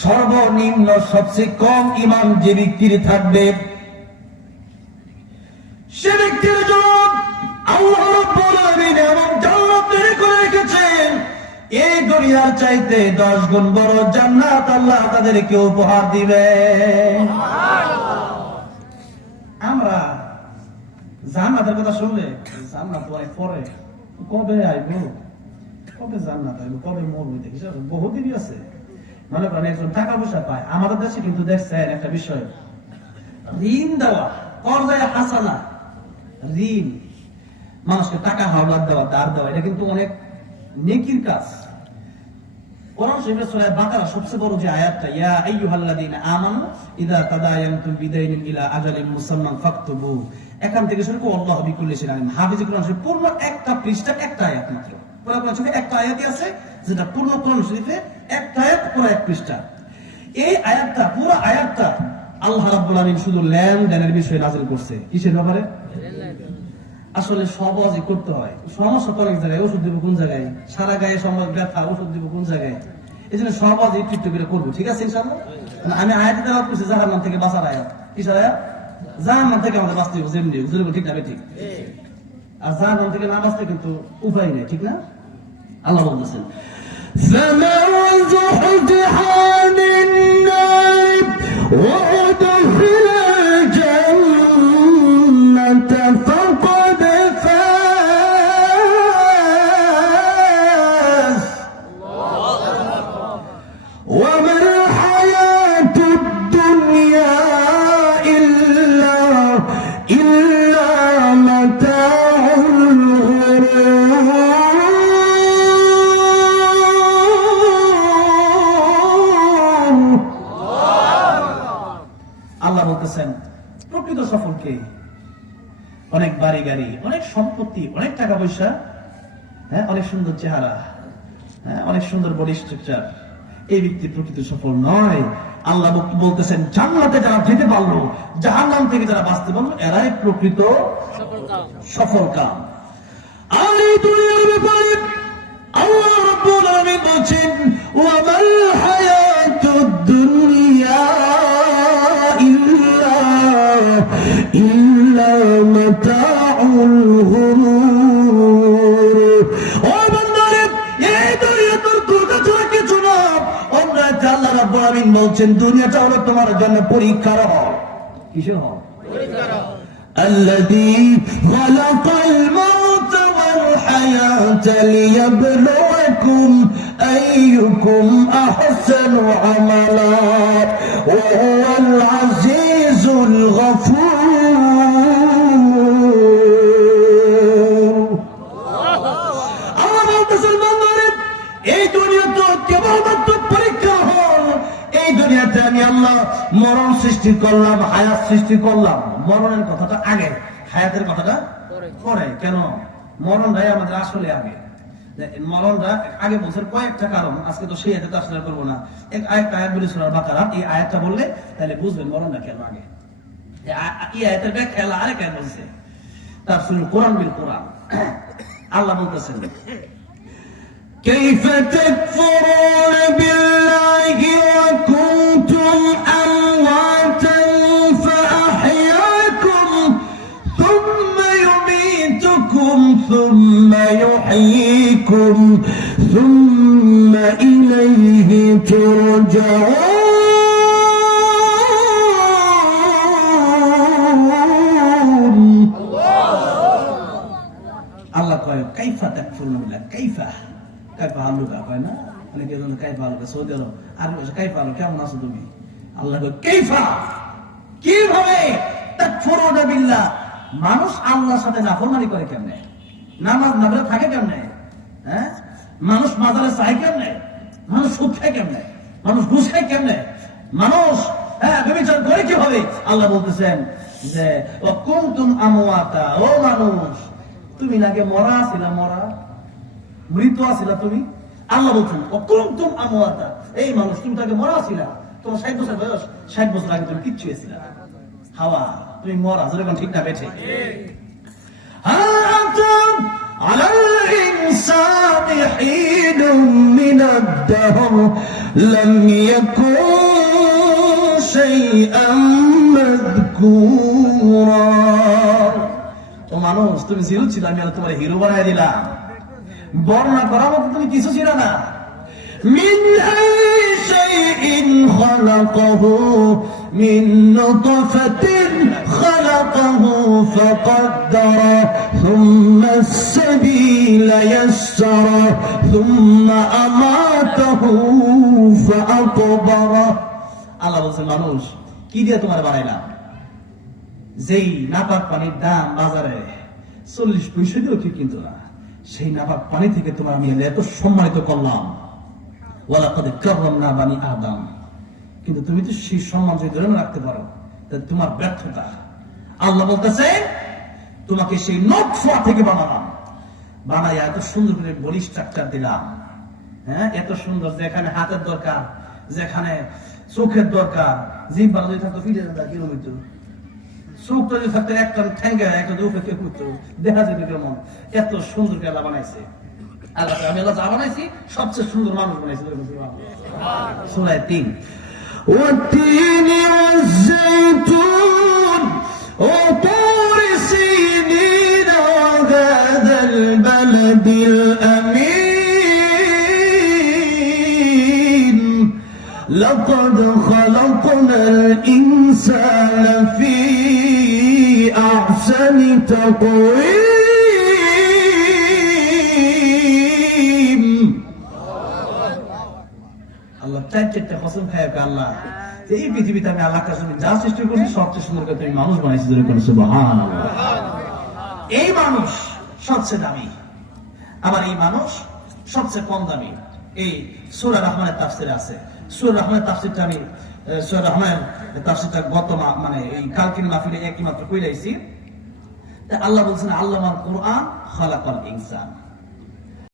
সর্বনিম্ন সবচেয়ে কম ইমান যে ব্যক্তির থাকবে, সে ব্যক্তির জন্য এই দুনিয়ার চাইতে দশ গুণ বড় জান্নাত আল্লাহ তাদেরকে উপহার দিবে। আমরা জান্নাতের কথা শুনলে জান্নাত পরে। কবে আইব? কবে জান্নাত আইব? কবে মরবো দেখিস বহুদিনই আছে। মনে করেন একজন টাকা পয়সা পায়। আমাদের দেশে কিন্তু দেখছেন একটা বিষয়। ঋণ দেওয়া, কর্জায় হাসানা। ঋণ। মানুষকে টাকা হাওলাত দেওয়া দার দেওয়া, এটা কিন্তু অনেক নেকির কাজ। সবচেয়ে বড় যে আয়াতটা এখান থেকে শুরু করে শিন আলিম। হাফিজ কোরআন শরীফ পূর্ণ একটা পৃষ্ঠা, একটা আয়াত মাত্র। কোরআন শরীফে একটা আয়াতই আছে, যেটা পূর্ণ কোরআন শরীফে একটা আয়াত, পুরো এক পৃষ্ঠা। এই আয়াতটা, পুরো আয়াতটা আল্লাহ রাব্বুল আলামিন শুধু লেনদেনের বিষয়ে করছে। কিসের ব্যাপারে? আসলে সহজে করতে হয়। সমস্যা অনেক জায়গায়, ওষুধ দিব কোন জায়গায়? সারা গায়ে সময় ব্যথা, ওষুধ দিব কোন জায়গায়? এই জন্য সহজে একটু করে করব। ঠিক আছে আমি আয়াত দেওয়া করছি জাহান্নাম থেকে বাঁচার আয়াত। কিসের আয়াত? জাহান্নাম থেকে আমাদের বাঁচতে হবে যেমনি যেরকম ঠিক যাবে ঠিক আর জাহান্নাম থেকে না বাঁচতে কিন্তু উপায় নেই ঠিক না আল্লাহ বলতেছেন فمن زحزح আল্লাহ প্রকৃত সফল কে? অনেক বাড়ি গাড়ি, অনেক সম্পত্তি, অনেক টাকা পয়সা হ্যাঁ অনেক সুন্দর চেহারা হ্যাঁ অনেক সুন্দর বডি স্ট্রাকচার এই ব্যক্তি প্রকৃত সফল নয়। আল্লাহ বলতেছেন, জান্নাতে যারা যেতে পারল, জাহান্নাম থেকে যারা বাঁচতে পারল, এরাই প্রকৃত সফল কাম। আর এই দুনিয়ার ব্যাপারে আল্লাহ রাব্বুল আলামিন বলছেন ওয়ামাল বলছেন দুনিয়াটা হলো তোমার জন্য পরীক্ষার হল কিসের হল الذي خلق الموت والحياة ليبلوكم أيكم أحسن عملا وهو العزيز الغفور মরণ সৃষ্টি করলাম হায়াত সৃষ্টি করলাম মরণের কথাটা আগে হায়াতের কথাটা পরে কেন মরণটাই আমাদের আসলে আগে দেখেন, মরণটা আগে বলছেন কয়েকটা কারণ আজকে তো সেই আয়াতটা আসলে করবো না এক আয়াত আয়াত বলে শোনার বাকারা এই আয়াতটা বললে তাহলে বুঝবেন মরণটা কেন আগে এই আ- এই আয়াতের ব্যাখ্যা আল্লাহ আরেক আয়াত বলছে তার শুনুন কোরআন বিল কোরআন আল্লাহ বলতেছেন كيف تكفرون بالله وكنتم يحييكم ثم إليه ترجعون আল্লাহ কয় কাইফা তাকফুরুন বিল্লাহ কাইফা কাইফা হালুকা কয় না অনেকে বলে কাইফা হালুকা সৌদি আরব আর বলছে কাইফা হালুকা কেমন আছো তুমি আল্লাহ কয় কাইফা কিভাবে তাকফুরুন বিল্লাহ মানুষ আল্লাহর সাথে নাফরমানি করে কেমনে নামাজ না করে থাকে কেমনে? হ্যাঁ? মানুষ মাজারে চায় কেমনে? মানুষ সুখ খায় কেমনে? মানুষ ঘুষ খায় কেমনে? মানুষ হ্যাঁ ব্যবচার করে কীভাবে? আল্লাহ বলতেছেন যে ও কোন তুম আমুয়াতা ও মানুষ তুমি নাকি মরা ছিলা মরা? মৃত আছিলা তুমি? আল্লাহ বলছেন ও কোন তুম আমুয়াতা এই মানুষ তুমি তাকে মরা ছিলা তোমার ষাট বছর বয়স ষাট বছর আগে তুমি কিচ্ছু এছিলা হাওয়া তুমি মরা যেরকম ঠিক না বেঠে? হ্যাঁ على الإنسان حين من الدهر لم يكن شيئا مذكورا ও মানুষ তুমি জিরো ছিল আমি আর তোমার হিরো বানাই দিলাম বর্ণনা করার মতো তুমি কিছু ছিল না من أي شيء خلقه من نطفة خلقه فقدر ثم السبيل يسر ثم أماته فأقبره আল্লাহ বলছে মানুষ কি দিয়ে তোমার বানাইলাম যেই নাপাক পানির দাম বাজারে চল্লিশ পয়সা দিয়েও কেউ কিন্তু না সেই নাপাক পানি থেকে তোমার আমি এত সম্মানিত করলাম ওলা কদে করলাম না বানি আদাম কিন্তু তুমি তো সেই সম্মান যদি ধরে না রাখতে পারো তাহলে তোমার ব্যর্থতা আল্লাহ বলতেছে, তোমাকে সেই নোট ফোয়া থেকে বানালাম। বানাইয়া এত সুন্দর করে বডি স্ট্রাকচার দিলাম। হ্যাঁ এত সুন্দর যেখানে হাতের দরকার, যেখানে চোখের দরকার জিভ যদি থাকতো ফিরে যেত কি হইতো যদি থাকতো একটা একটা কে করতো। দেখা যেত কেমন? এত সুন্দর করে আল্লাহ বানাইছে। আল্লাহ আমি আল্লাহ যা বানাইছি, সবচেয়ে সুন্দর মানুষ বানাইছে। তিন। ও لقد خلقنا الإنسان في أحسن تقويم আল্লাহ চার চারটা ফসল খায় আল্লাহ যে এই পৃথিবীতে আমি আল্লাহ কাছে যা সৃষ্টি করছি সবচেয়ে সুন্দর করে তুমি মানুষ বানাইছি ধরে করেছো মহান এই মানুষ সবচেয়ে দামি আবার এই মানুষ সবচেয়ে কম দামি এই সুরা রহমানের তাফসিরে আছে। সুরা রহমানের তাফসিরটা আমি সুর রহমানের তাফসিরটা গত মানে এই কালকিন মাহফিলে একই মাত্র কইলাইছি আল্লাহ বলছেন, আল্লাহ কোরআন খালাকাল ইনসান।